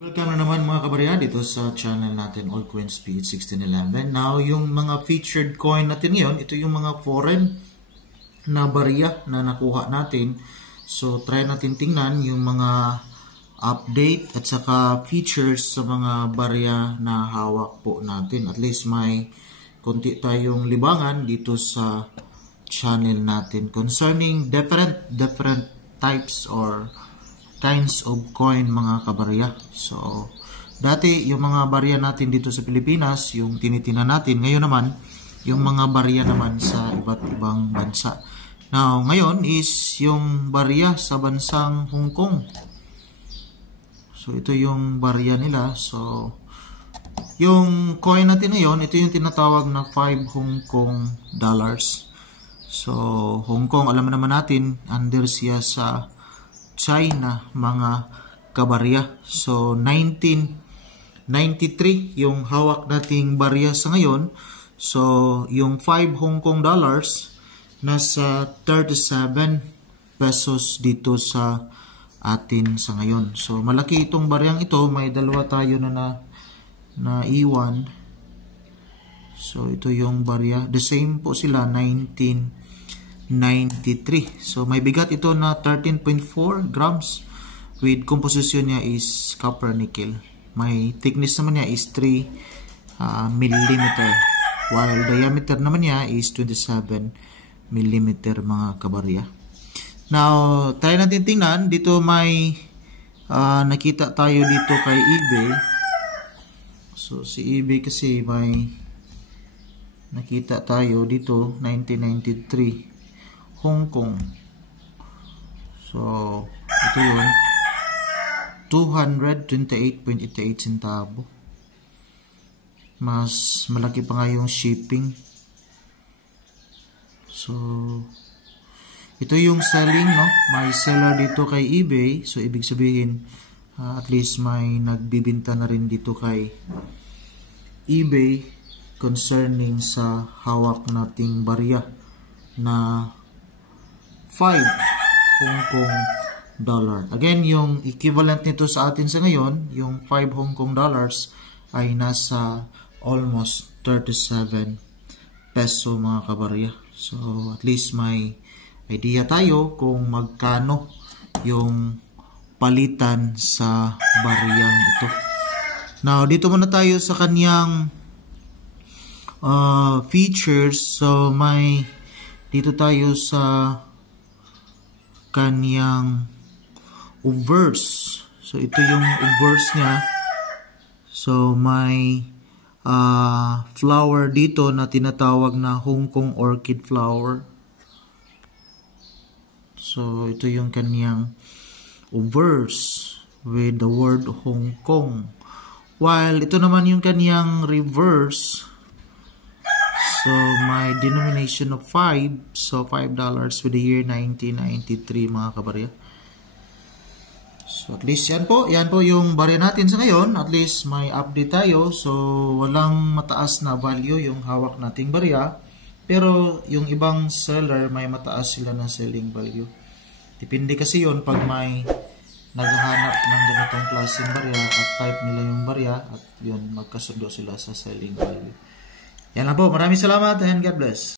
Welcome na naman mga kabarya dito sa channel natin, Altcoins Speed 1611. Now, yung mga featured coin natin ngayon, ito yung mga foreign na barya na nakuha natin. So, try natin tingnan yung mga update at saka features sa mga barya na hawak po natin. At least may konti tayong libangan dito sa channel natin concerning different types or kinds of coin mga kabarya. So, dati yung mga barya natin dito sa Pilipinas, yung tinitingnan natin, ngayon naman, yung mga barya naman sa iba't ibang bansa. Now, ngayon is yung barya sa bansang Hong Kong. So, ito yung barya nila. So, yung coin natin ngayon, ito yung tinatawag na 5 Hong Kong dollars. So, Hong Kong, alam naman natin, under siya sa China mga kabarya. So 1993 yung hawak nating barya sa ngayon. So yung 5 Hong Kong dollars nasa 37 pesos dito sa atin sa ngayon. So malaki itong baryang ito, may dalawa tayo na iwan. So ito yung barya, the same po sila, 1993. So may bigat ito na 13.4 grams with composition niya is copper nickel. May thickness naman niya is 3 millimeter, while diameter naman niya is 27 millimeter mga kabarya. Now, tayo natin tingnan dito, may nakita tayo dito kay eBay. So si eBay kasi may nakita tayo dito 1993 Hong Kong. So, ito yun. 228.88 centavo. Mas malaki pa nga yung shipping. So, ito yung selling, no? May seller dito kay eBay. So, ibig sabihin, at least may nagbibinta na rin dito kay eBay concerning sa hawak nating barya na 5 Hong Kong dollar. Again, yung equivalent nito sa atin sa ngayon, yung 5 Hong Kong dollars ay nasa almost 37 peso mga kabarya. So, at least may idea tayo kung magkano yung palitan sa baryang ito. Now, dito muna tayo sa kanyang features. So, may dito tayo sa kanyang obverse. So ito yung obverse niya. So may flower dito na tinatawag na Hong Kong orchid flower. So ito yung kanyang obverse with the word Hong Kong. While ito naman yung kanyang reverse. So, my denomination of 5. So, $5 with the year 1993 mga kabarya. So, at least yan po yung barya natin sa ngayon. At least may update tayo. So, walang mataas na value yung hawak nating barya. Pero, yung ibang seller, may mataas sila na selling value. Depende kasi yun pag may naghahanap ng ganitong klaseng barya at type nila yung barya at yun, magkasundo sila sa selling value. Yan lang po. Maraming salamat and God bless.